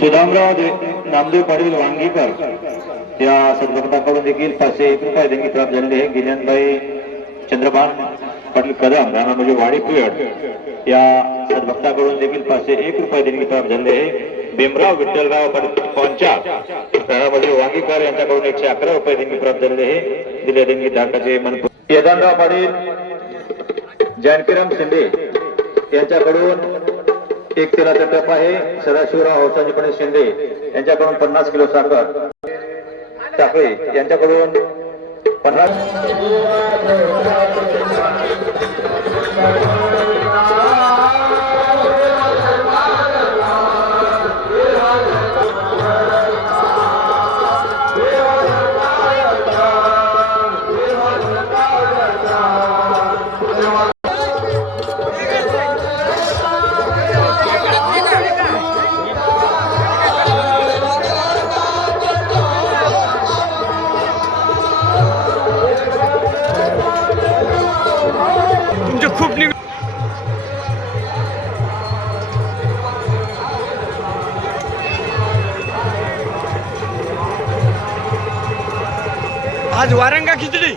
सुदामराव नामदेव पाटील वांगीकर. या सद्भक्ताकडून देखील पाचशे एक रुपये देणगी प्राप्त झालेली आहे गिर्यानबाई चंद्रभान पाटील कदम राणा म्हणजे वाडी पियड या सद्भक्ताकडून देखील पाचशे एक रुपये देणगी प्राप्त झालेली आहे भीमराव विठ्ठलराव पाटील पंचा राणा म्हणजे वांगीकर यांच्याकडून एकशे अकरा रुपये देणगी प्राप्त झालेली आहे दिल्या देणगी धारकाचे मन यदानराव पाटील जानकीराम शिंदे यांच्याकडून एक तेलाचा टप आहे. सदाशिवराव हौसाजीपणे शिंदे यांच्याकडून पन्नास किलो साखर. टाकळे यांच्याकडून पन्नास आज वारंगा खिचडी.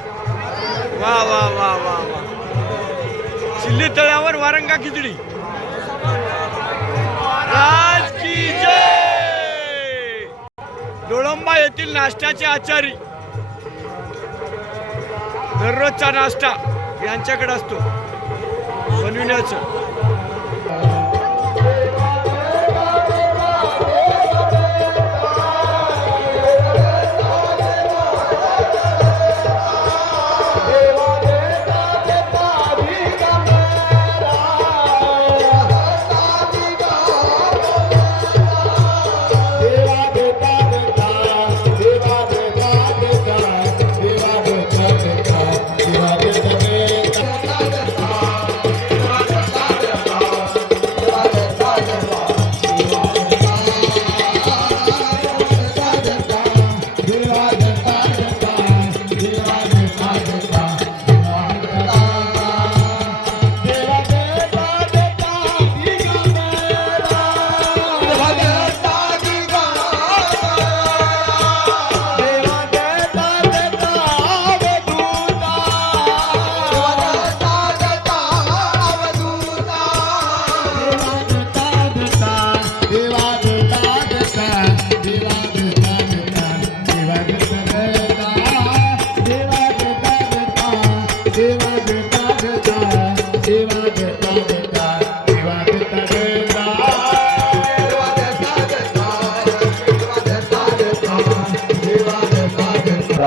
वा वा वा वा वा. चिल्ली तळ्यावर वारंगा खिचडी. राज की जय! डोळंबा येथील नाश्त्याचे आचारी. दररोजचा नाश्ता यांच्याकडे असतो. बनविण्याचं.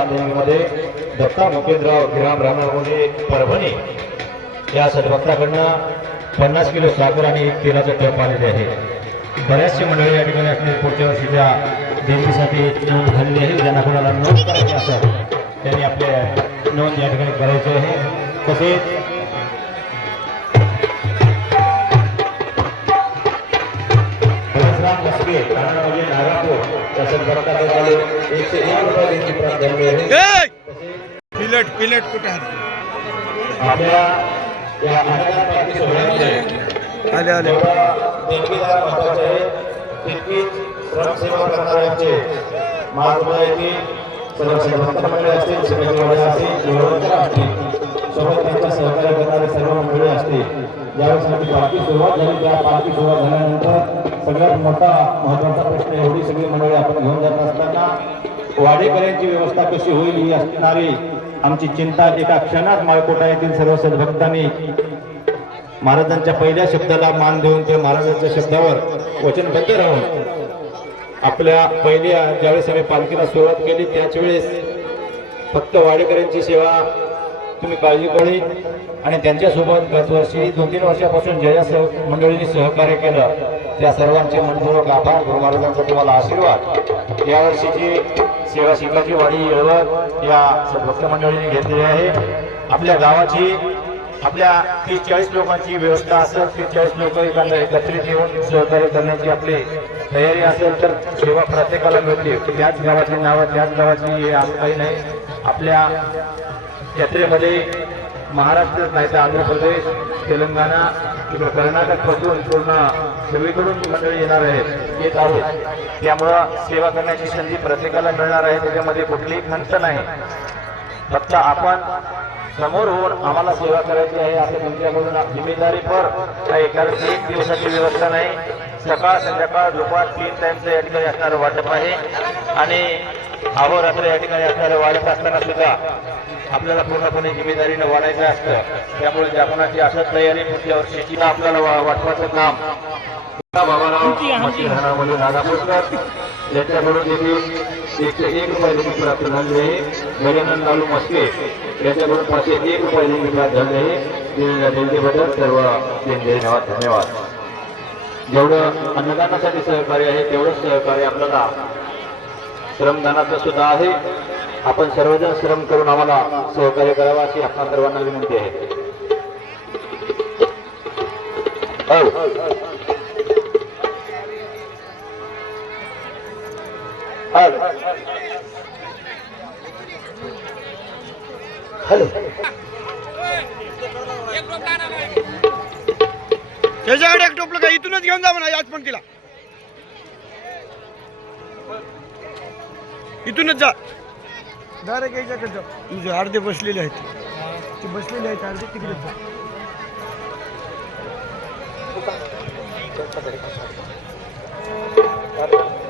मध्ये दत्ता मुकेंद्रराव गिराम रामागोंडे परभणी. या सदभक्ताकडनं पन्नास किलो साखर आणि एक तेलाचं टप आलेले आहे. बऱ्याचशे मंडळी या ठिकाणी असणारे पुढच्या वर्षीच्या देणगीसाठी नोंद झालेली आहे. ज्यांना कोणाला नोंद करायची असं त्यांनी आपल्या नोंद या ठिकाणी करायची आहे. तसेच एकशे एक रुपये आहे! पिलट पिलट कुठे? आपल्या या अन्नदान पार्टी सोहळ्यामध्ये आले आले देणगीदार महत्त्वाचे आहे तितकीच श्रमसेवा करणाऱ्यांचे महात्मा येथील सर्व भक्त मंडळी असतील असतील निवडणुका असतील सोबत त्यांच्या सहकार्य करणारे सर्व मंडळी असतील ज्यावेळेस आपली सुरुवात झाली. त्या पार्टी सुरुवात झाल्यानंतर सगळ्यात मोठा महत्त्वाचा प्रश्न एवढी सगळी मंडळी आपण घेऊन जात असताना वाडेकऱ्यांची व्यवस्था कशी होईल ही असणारी आमची चिंता एका क्षणात माळकोटा येथील सर्व सद्भक्तांनी महाराजांच्या पहिल्या शब्दाला मान देऊन त्या महाराजांच्या शब्दावर वचनबद्ध राहून आपल्या पहिल्या ज्यावेळेस आम्ही पालखीला सुरुवात केली त्याच वेळेस फक्त वाडेकऱ्यांची सेवा तुम्ही काळजी करी. आणि त्यांच्यासोबत गत वर्षी दोन तीन वर्षापासून ज्या ज्या सह मंडळींनी सहकार्य केलं. त्या सर्वांचे मनपूर्वक आभार. गुरु महाराजांचा तुम्हाला आशीर्वाद. यावर्षीची सेवा शिकाची वाडी येळवत या भक्त मंडळींनी घेतलेली आहे. आपल्या गावाची आपल्या तीस चाळीस लोकांची व्यवस्था असेल तीस चाळीस लोक एखादा एकत्रित येऊन सहकार्य करण्याची आपली तयारी असेल तर सेवा प्रत्येकाला मिळते. त्याच गावाची नावं त्याच गावाची हे असं काही नाही. आपल्या यात्रेमध्ये महाराष्ट्र नाही तर आंध्र प्रदेश तेलंगणा किंवा कर्नाटकपासून पूर्ण सगळीकडून मंडळी येणार आहेत येत आहेत. त्यामुळं सेवा करण्याची संधी प्रत्येकाला मिळणार आहे त्याच्यामध्ये कुठलीही खंत नाही. फक्त आपण समोर होऊन आम्हाला सेवा करायची आहे असं तुमच्याकडून जिम्मेदारी पर आहे कारण एक दिवसाची व्यवस्था नाही. सकाळ संध्याकाळ दुपार तीन टाइमचं या ठिकाणी असणारं वाटप आहे. आणि अहोरात्र या ठिकाणी असणारं वाढत असताना सुद्धा आपल्याला पूर्णपणे जिम्मेदारीनं वाढायचं असतं. त्यामुळे ज्यापणाची असं तयारी पुढच्या वर्षीची आपल्याला वा- वाटपाचं काम. बाबाराव मशीनहारामध्ये नागापूरकर याच्याकडून देखील एकशे एक रुपये लिमिट प्राप्त झाले आहे. गजानन लालू मस्के याच्याकडून पाचशे एक रुपये लिमिट प्राप्त झाले आहे. दिलेल्या देणगीबद्दल सर्व देणगी धन्यवाद. जेवढं अन्नदानासाठी सहकार्य आहे तेवढंच सहकार्य आपल्याला श्रमदानाचं सुद्धा आहे. आपण सर्वजण श्रम करून आम्हाला सहकार्य करावा अशी आपल्या सर्वांना विनंती आहे. Hello hello. त्याच्याकडे एक टोपलं का? इथूनच घेऊन जा म्हणा याच तिला इथूनच जा. डायरेक्ट याच्याकडे जा. तुझे अर्धे बसलेले आहेत. ते बसलेले आहेत अर्धे तिकडे जा. आणून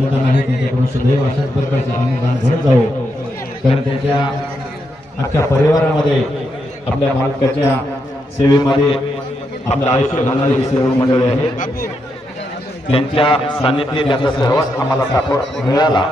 अनुदान आहे त्यांच्याकडून सदैव अशाच अनुदान घडत कारण त्यांच्या अख्ख्या परिवारामध्ये आपल्या मालकाच्या सेवेमध्ये आपलं आयुष्य घालणारी ही मंडळी आहे त्यांच्या सान्निध्यात त्याचा सहवास आम्हाला सापड मिळाला.